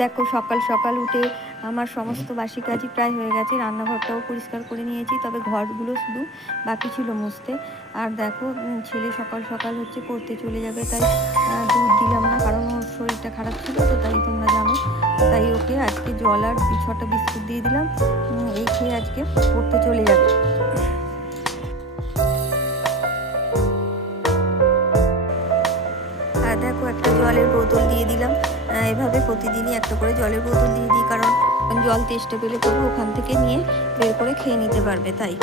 দেখো, সকাল সকাল উঠে আমার সমস্ত বাসি কাজই প্রায় হয়ে গেছে। রান্নাঘরটাও পরিষ্কার করে নিয়েছি, তবে ঘরগুলো শুধু বাকি ছিল মুছতে। আর দেখো ছেলে সকাল সকাল হচ্ছে পড়তে চলে যাবে, তাই দুধ দিলাম না, কারণ ওর শরীরটা খারাপ ছিল তো, তাই তোমরা জানো। তাই ওকে আজকে জল আর ছটা বিস্কুট দিয়ে দিলাম এই খেয়ে আজকে পড়তে চলে যাবে। আর দেখো, একটা জলের বোতল দিয়ে দিলাম। এভাবে প্রতিদিনই একটা করে জলের বোতল দিয়ে দিই, কারণ জল তেষ্টা পেলে তবু ওখান থেকে নিয়ে বের করে খেয়ে নিতে পারবে, তাই।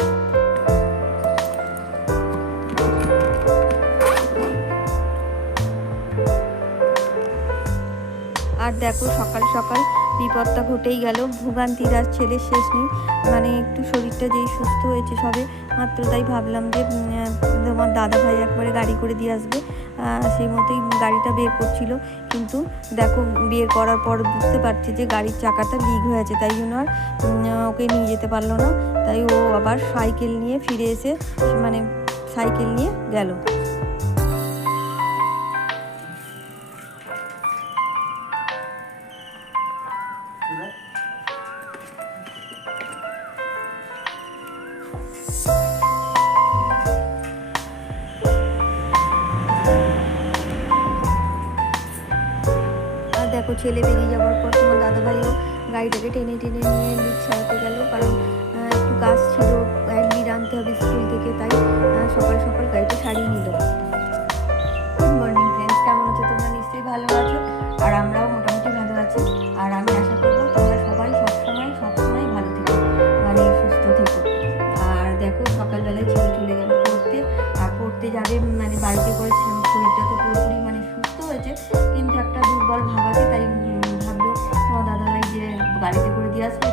আর দেখো, সকাল সকাল বিপদটা ঘটেই গেল। ভোগান্তির আর ছেলের শেষ নেই। মানে একটু শরীরটা যেই সুস্থ হয়েছে সবে, মাত্র তাই ভাবলাম যে তোমার দাদা ভাই একবারে গাড়ি করে দিয়ে আসবে। সেই মতোই গাড়িটা বের করছিল। কিন্তু দেখো, বের করার পর বুঝতে পারছি যে গাড়ির চাকাটা লিক হয়েছে তাই জন্য আর ওকে নিয়ে যেতে পারল না। তাই ও আবার সাইকেল নিয়ে ফিরে এসে মানে সাইকেল নিয়ে গেল। দেখো ছেলে বেরিয়ে যাওয়ার পর তোমার দাদাভাইও গাড়িটাকে টেনে টেনে নিয়ে লিক সারাতে গেল। কারণ একটু কাজ ছিল, একদিন আনতে হবে স্কুল থেকে, তাই সকাল সকাল গাড়িটা সারিয়ে নিল।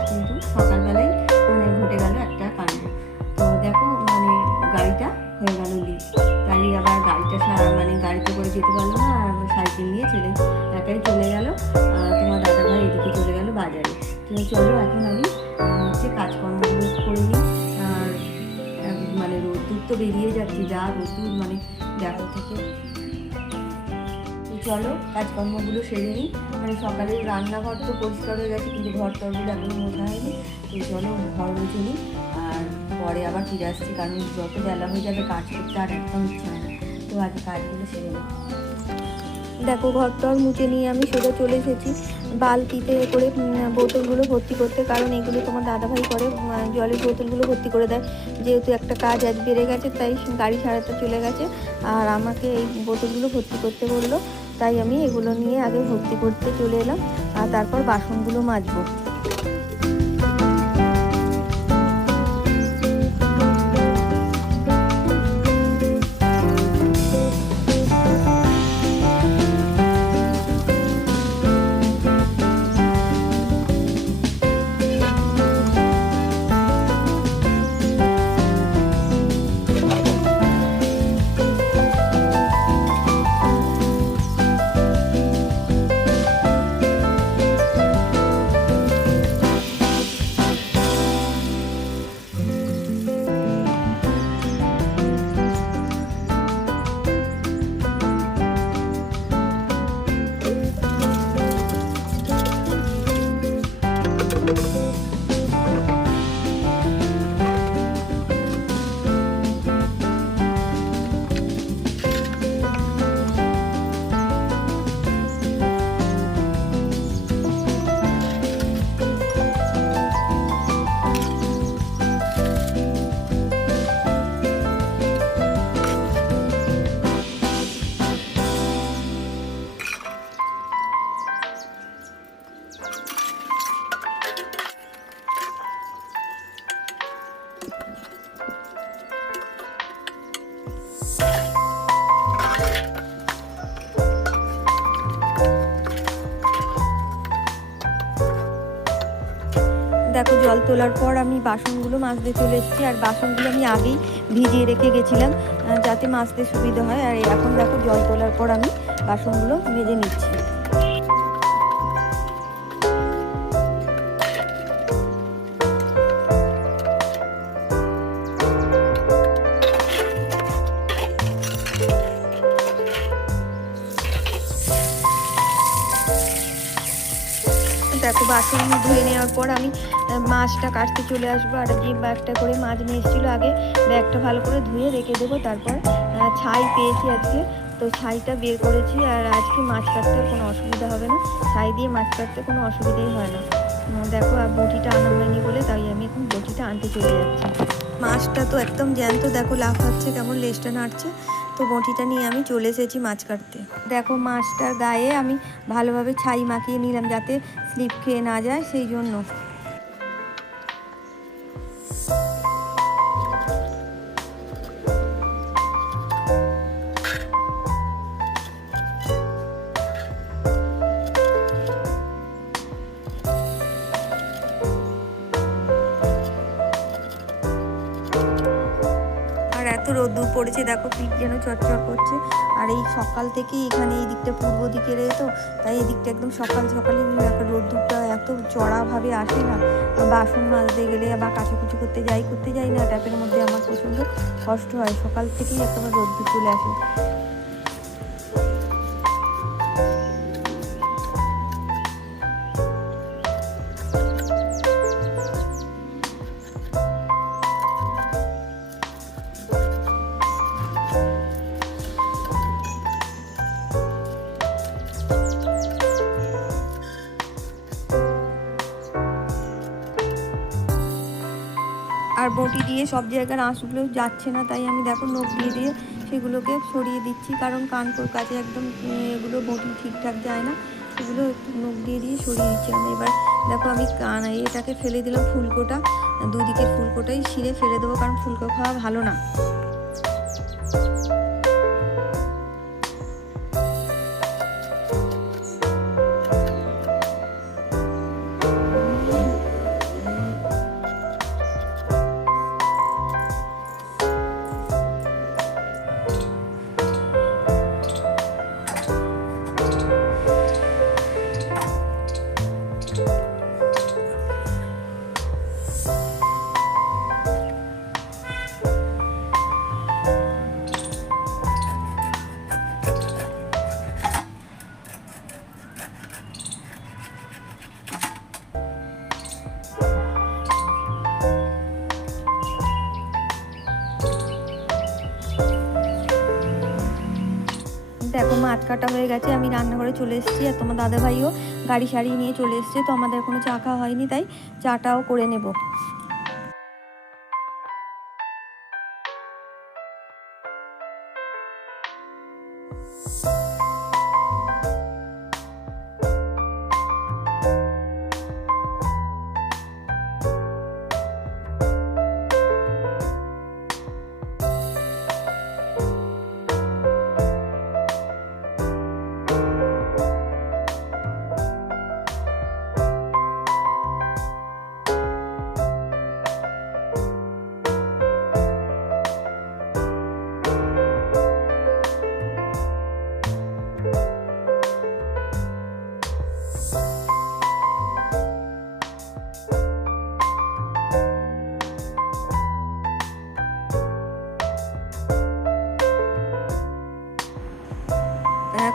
কিন্তু সকালবেলায় মানে ঘটে গেল একটা কাণ্ড। তো দেখো মানে গাড়িটা হয়ে গেল লিক তাই আবার গাড়িটা মানে গাড়িতে করে যেতে পারল না সাইকেল নিয়ে ছেলে একাই চলে গেল। তোমার দাদা ভাই এদিকে চলে গেল বাজারে। তো চলো এখন আমি হচ্ছে কাজকর্মগুলো করে নিই। আর মানে রোদ্দুর তো বেরিয়ে যাচ্ছে, যা রোদ্দুর মানে দেখো থেকে। চলো, কাজকর্মগুলো সেরে নিই। মানে সকালে রান্নাঘর তো পরিষ্কার হয়ে গেছে, কিন্তু ঘর টরগুলো এখনও মোছা হয়নি। তো চলো, ঘর মুছে নিই। আর পরে আবার ফিরে আসছি, কারণ যত বেলা হয়ে যাবে, কাজ করতে আর একদম ইচ্ছা হয় না। তো আগে কাজগুলো সেরে নিই। দেখো, ঘর টর মুছে নিয়ে আমি সোজা চলে এসেছি। বালতিতে করে বোতলগুলো ভর্তি করতে, কারণ এগুলো তোমার দাদাভাই করে জলের বোতলগুলো ভর্তি করে দেয়। যেহেতু একটা কাজ আজ বেড়ে গেছে, তাই গাড়ি সারাতে চলে গেছে। আর আমাকে এই বোতলগুলো ভর্তি করতে বলল। তাই আমি এগুলো নিয়ে আগে ভর্তি করতে চলে এলাম আর তারপর বাসনগুলো মাজবো। দেখো, জল তোলার পর আমি বাসনগুলো মাজতে চলে এসেছি। আর বাসনগুলো আমি আগেই ভিজিয়ে রেখে গেছিলাম যাতে মাজতে সুবিধা হয়। আর এখন দেখো, জল তোলার পর আমি বাসনগুলো ভেজে নিচ্ছি। দেখো বাসন ধুয়ে নেওয়ার পর আমি মাছটা কাটতে চলে আসব আর যে ব্যাগটা করে মাছ নিয়ে এসেছিল আগে, ব্যাগটা ভালো করে ধুয়ে রেখে দেবো তারপর ছাই পেয়েছি আজকে। তো ছাইটা বের করেছি আর আজকে মাছ কাটতে কোনো অসুবিধা হবে না। ছাই দিয়ে মাছ কাটতে কোনো অসুবিধাই হয় না। দেখো, আর বটিটা আনা হয়নি বলে তাই আমি এখন বটিটা আনতে চলে যাচ্ছি। মাছটা তো একদম জ্যান্ত, দেখো লাফাচ্ছে, কেমন লেজটা নাড়ছে। তো বঁটিটা নিয়ে আমি চলে এসেছি মাছ কাটতে। দেখো মাছটার গায়ে আমি ভালোভাবে ছাই মাখিয়ে নিলাম যাতে স্লিপ খেয়ে না যায়, সেই জন্য। এত রোদ্দুর পড়েছে, দেখো পিঠ যেন চটচট করছে। আর এই সকাল থেকেই এখানে এই দিকটা পূর্ব দিকে তো, তাই এই দিকটা একদম সকাল সকালে একটা রোদ্দুরটা এত চড়াভাবে আসে না। বাসন মাজতে গেলে বা কাচাকুচি করতে যাই করতে যাই না ট্যাপের মধ্যে আমার প্রচণ্ড কষ্ট হয়। সকাল থেকেই একেবারে রোদ্দুর চলে আসে। বটি দিয়ে সব জায়গার আঁশগুলো যাচ্ছে না, তাই আমি দেখো নখ দিয়ে দিয়ে সেগুলোকে সরিয়ে দিচ্ছি। কারণ কানপুর কাছে একদম এগুলো বটি ঠিকঠাক যায় না, সেগুলো নখ দিয়ে দিয়ে সরিয়ে দিচ্ছি আমি। এবার দেখো আমি কান, এটাকে ফেলে দিলাম ফুলকোটা, দুদিকে ফুলকোটাই ছিঁড়ে ফেলে দেবো, কারণ ফুলকো খাওয়া ভালো না। মাছ কাটা হয়ে গেছে, আমি রান্নাঘরে চলে এসেছি আর তোমার দাদা ভাইও গাড়ি সারিয়ে নিয়ে চলে এসছে, তো আমাদের কোনো চা হয়নি, তাই চাটাও করে নেব।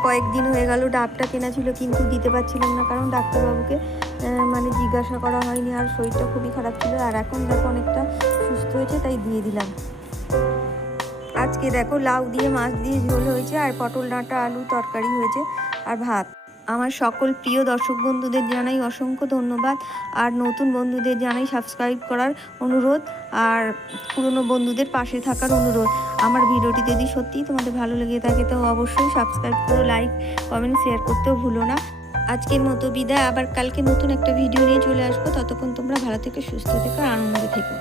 কয়েকদিন হয়ে গেল, ডাবটা কেনা ছিল কিন্তু দিতে পারছিলাম না কারণ ডাক্তারবাবুকে মানে জিজ্ঞাসা করা হয়নি আর শরীরটা খুবই খারাপ ছিল আর এখন দেখো অনেকটা সুস্থ হয়েছে তাই দিয়ে দিলাম। আজকে দেখো লাউ দিয়ে, মাছ দিয়ে ঝোল হয়েছে আর পটল, ডাঁটা, আলু, তরকারি হয়েছে আর ভাত। আমার সকল প্রিয় দর্শক বন্ধুদের জানাই অসংখ্য ধন্যবাদ। আর নতুন বন্ধুদের জানাই সাবস্ক্রাইব করার অনুরোধ আর পুরনো বন্ধুদের পাশে থাকার অনুরোধ। আমার ভিডিওটি যদি সত্যিই তোমাদের ভালো লেগে থাকে তো অবশ্যই সাবস্ক্রাইব করো লাইক কমেন্ট শেয়ার করতেও ভুলো না। আজকের মতো বিদায়। আবার কালকে নতুন একটা ভিডিও নিয়ে চলে আসব। ততক্ষণ তোমরা ভালো থেকে, সুস্থ থেকো, আর আনন্দে থেকো।